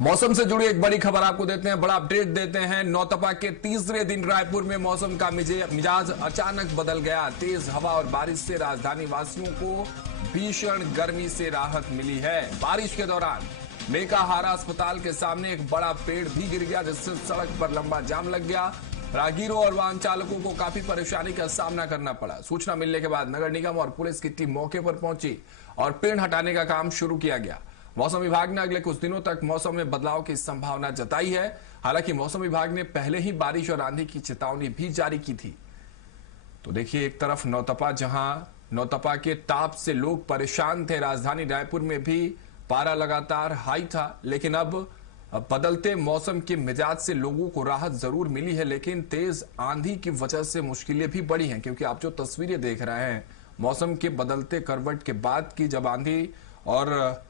मौसम से जुड़ी एक बड़ी खबर आपको देते हैं, बड़ा अपडेट देते हैं। नौतपा के तीसरे दिन रायपुर में मौसम का मिजाज अचानक बदल गया। तेज हवा और बारिश से राजधानी वासियों को भीषण गर्मी से राहत मिली है। बारिश के दौरान मेकाहारा अस्पताल के सामने एक बड़ा पेड़ भी गिर गया, जिससे सड़क पर लंबा जाम लग गया। राहगीरों और वाहन चालकों को काफी परेशानी का सामना करना पड़ा। सूचना मिलने के बाद नगर निगम और पुलिस की टीम मौके पर पहुंची और पेड़ हटाने का काम शुरू किया गया। मौसम विभाग ने अगले कुछ दिनों तक मौसम में बदलाव की संभावना जताई है। हालांकि मौसम विभाग ने पहले ही बारिश और आंधी की चेतावनी भी जारी की थी। तो देखिए, एक तरफ नौतपा, जहां नौतपा के ताप से लोग परेशान थे, राजधानी रायपुर में भी पारा लगातार हाई था, लेकिन अब बदलते मौसम के मिजाज से लोगों को राहत जरूर मिली है। लेकिन तेज आंधी की वजह से मुश्किलें भी बढ़ी हैं, क्योंकि आप जो तस्वीरें देख रहे हैं मौसम के बदलते करवट के बाद की, जब आंधी और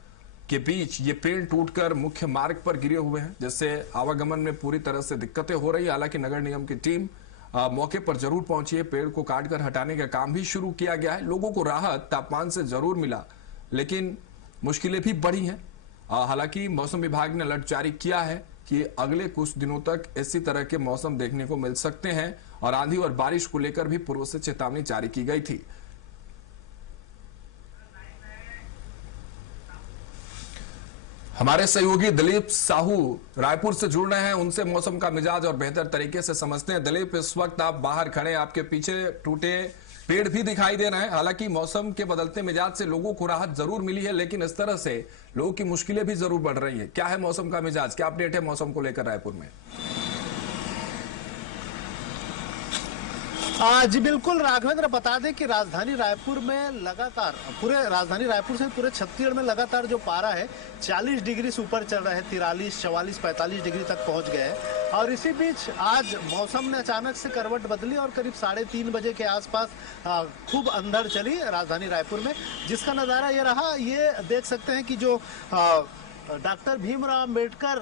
के बीच ये पेड़ टूटकर मुख्य मार्ग पर गिरे हुए हैं, जिससे आवागमन में पूरी तरह से दिक्कतें हो रही है। हालांकि नगर निगम की टीम मौके पर जरूर पहुंची है। पेड़ को काटकर हटाने का काम भी शुरू किया गया है। लोगों को राहत तापमान से जरूर मिला, लेकिन मुश्किलें भी बढ़ी हैं। हालांकि मौसम विभाग ने अलर्ट जारी किया है कि अगले कुछ दिनों तक इसी तरह के मौसम देखने को मिल सकते हैं, और आंधी और बारिश को लेकर भी पूर्व से चेतावनी जारी की गई थी। हमारे सहयोगी दिलीप साहू रायपुर से जुड़ रहे हैं, उनसे मौसम का मिजाज और बेहतर तरीके से समझते हैं। दिलीप, इस वक्त आप बाहर खड़े, आपके पीछे टूटे पेड़ भी दिखाई दे रहे हैं। हालांकि मौसम के बदलते मिजाज से लोगों को राहत जरूर मिली है, लेकिन इस तरह से लोगों की मुश्किलें भी जरूर बढ़ रही है। क्या है मौसम का मिजाज, क्या अपडेट है मौसम को लेकर रायपुर में? जी बिल्कुल राघवेंद्र, बता दें कि राजधानी रायपुर में लगातार, पूरे राजधानी रायपुर से पूरे छत्तीसगढ़ में लगातार जो पारा है 40 डिग्री से ऊपर चल रहा है। 43, 44, 45 डिग्री तक पहुंच गए हैं। और इसी बीच आज मौसम ने अचानक से करवट बदली और करीब 3:30 बजे के आसपास खूब अंधड़ चली राजधानी रायपुर में, जिसका नज़ारा ये रहा। ये देख सकते हैं कि जो डॉक्टर भीमराव अंबेडकर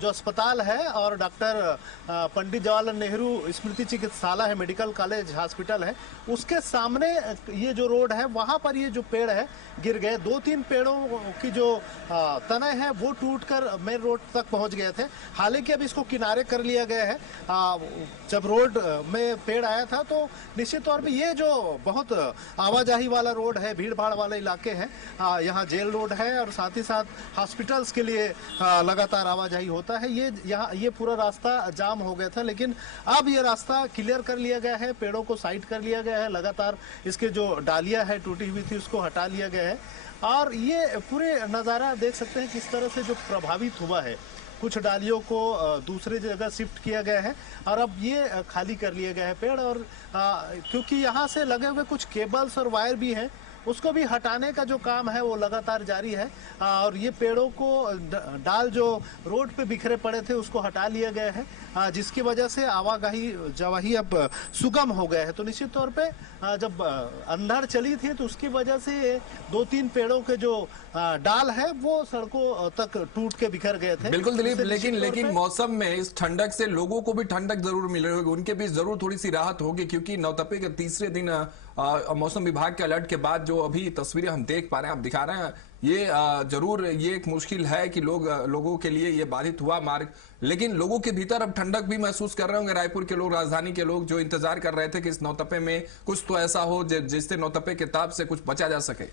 जो अस्पताल है और डॉक्टर पंडित जवाहरलाल नेहरू स्मृति चिकित्सालय है, मेडिकल कॉलेज हॉस्पिटल है, उसके सामने ये जो रोड है वहां पर ये जो पेड़ है गिर गए। 2-3 पेड़ों की जो तने हैं वो टूटकर मेन रोड तक पहुंच गए थे। हालांकि अब इसको किनारे कर लिया गया है। जब रोड में पेड़ आया था तो निश्चित तौर पर ये जो बहुत आवाजाही वाला रोड है, भीड़ भाड़ वाले इलाके हैं, यहाँ जेल रोड है और साथ ही साथ हॉस्पिटल के लिए लगातार आवाजाही होता है। ये पूरा रास्ता जाम हो गया था, लेकिन अब ये रास्ता क्लियर कर लिया गया है, पेड़ों को साइड कर लिया गया है। लगातार इसके जो डालियां है टूटी हुई थी उसको हटा लिया गया है। और ये पूरे नज़ारा देख सकते हैं किस तरह से जो प्रभावित हुआ है। कुछ डालियों को दूसरी जगह शिफ्ट किया गया है और अब ये खाली कर लिया गया है पेड़। और क्योंकि यहाँ से लगे हुए कुछ केबल्स और वायर भी हैं, उसको भी हटाने का जो काम है वो लगातार जारी है। और ये पेड़ों को डाल जो रोड पे बिखरे पड़े थे उसको हटा लिया गया है, जिसकी वजह से आवाजाही जवाही अब सुगम हो गया है। तो निश्चित तौर पे जब अंधड़ चली थी तो उसकी वजह से 2-3 पेड़ों के जो डाल है वो सड़कों तक टूट के बिखर गए थे। बिल्कुल दिलीप, लेकिन मौसम में इस ठंडक से लोगों को भी ठंडक जरूर मिल रही होगी, उनके बीच जरूर थोड़ी सी राहत होगी, क्योंकि नौतपे के तीसरे दिन मौसम विभाग के अलर्ट के बाद जो अभी तस्वीरें हम देख पा रहे हैं, आप दिखा रहे हैं, ये जरूर ये एक मुश्किल है कि लोगों के लिए ये बाधित हुआ मार्ग, लेकिन लोगों के भीतर अब ठंडक भी महसूस कर रहे होंगे। रायपुर के लोग, राजधानी के लोग जो इंतजार कर रहे थे कि इस नौतपे में कुछ तो ऐसा हो जिससे नौतपे के ताप से कुछ बचा जा सके।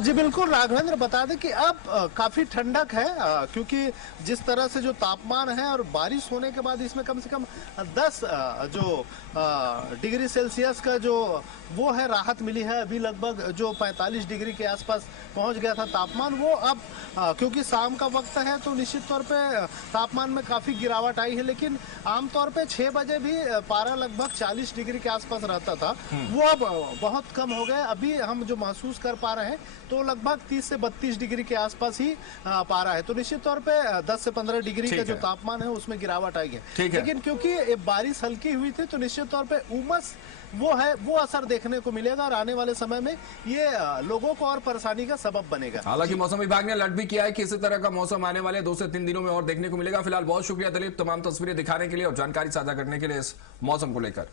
जी बिल्कुल राघवेंद्र, बता दें कि अब काफी ठंडक है, क्योंकि जिस तरह से जो तापमान है और बारिश होने के बाद इसमें कम से कम 10 जो डिग्री सेल्सियस का जो वो है राहत मिली है। अभी लगभग जो 45 डिग्री के आसपास पहुंच गया था तापमान, वो अब क्योंकि शाम का वक्त है तो निश्चित तौर पे तापमान में काफी गिरावट आई है। लेकिन आमतौर पे 6 बजे भी पारा लगभग 40 डिग्री के आसपास रहता था, वो अब बहुत कम हो गया। अभी हम जो महसूस कर पा रहे हैं तो लगभग 30 से 32 डिग्री के आसपास ही पारा है। तो निश्चित तौर पे 10 से 15 डिग्री का जो तापमान है उसमें गिरावट आई है। लेकिन क्योंकि बारिश हल्की हुई थी तो निश्चित तौर पे उमस वो है, वो असर देखने को मिलेगा और आने वाले समय में ये लोगों को और परेशानी का सबब बनेगा। हालांकि मौसम विभाग ने अलर्ट भी किया है कि इसी तरह का मौसम आने वाले 2 से 3 दिनों में और देखने को मिलेगा। फिलहाल बहुत शुक्रिया दिलीप, तमाम तस्वीरें दिखाने के लिए और जानकारी साझा करने के लिए इस मौसम को लेकर।